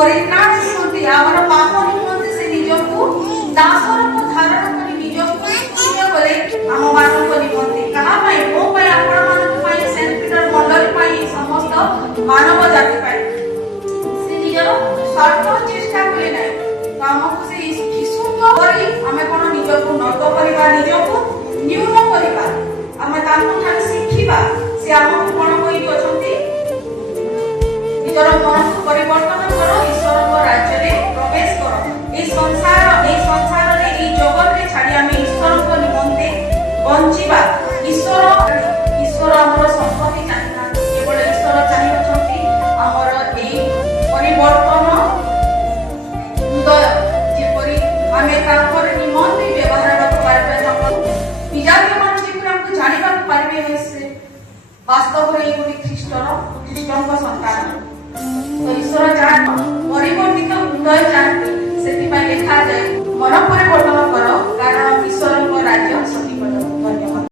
परित्राण निमंते आमर पाप निमंते से निजको दास रूप धारण करी निजको पुण्य करे आम मानव निमंते कहा पाए मो पाए आपण मानव पाए सेंट पीटर मंडल पाए समस्त मानव जाति पाए से निजर स्वार्थ चेष्टा करे नै तो हमको से यीशु करी हमें कोन निजको नर्क करबा निजको न्यून करबा हमें तांको ठार शिखिबा से हमको कोन होई अछंती निजर मन परिवर्तन करो ईश्वर को राज्य रे प्रवेश करो ए संसार रे ए जगत रे छाडी हमें ईश्वर को निमंते बंचिबा ईश्वर हमर संपत्ति चाहिना केवल ईश्वर चाहि अछंती हमर ए परिवर्तन हृदय जेपरि हमें तांकर निमंते व्यवहार करबा चाहू बिजाती मान जे हमको जानिबा पारबे से वास्तव रे एगुडी ख्रीष्टन को संतान तो ईश्वर जान परिवर्तित हृदय जानते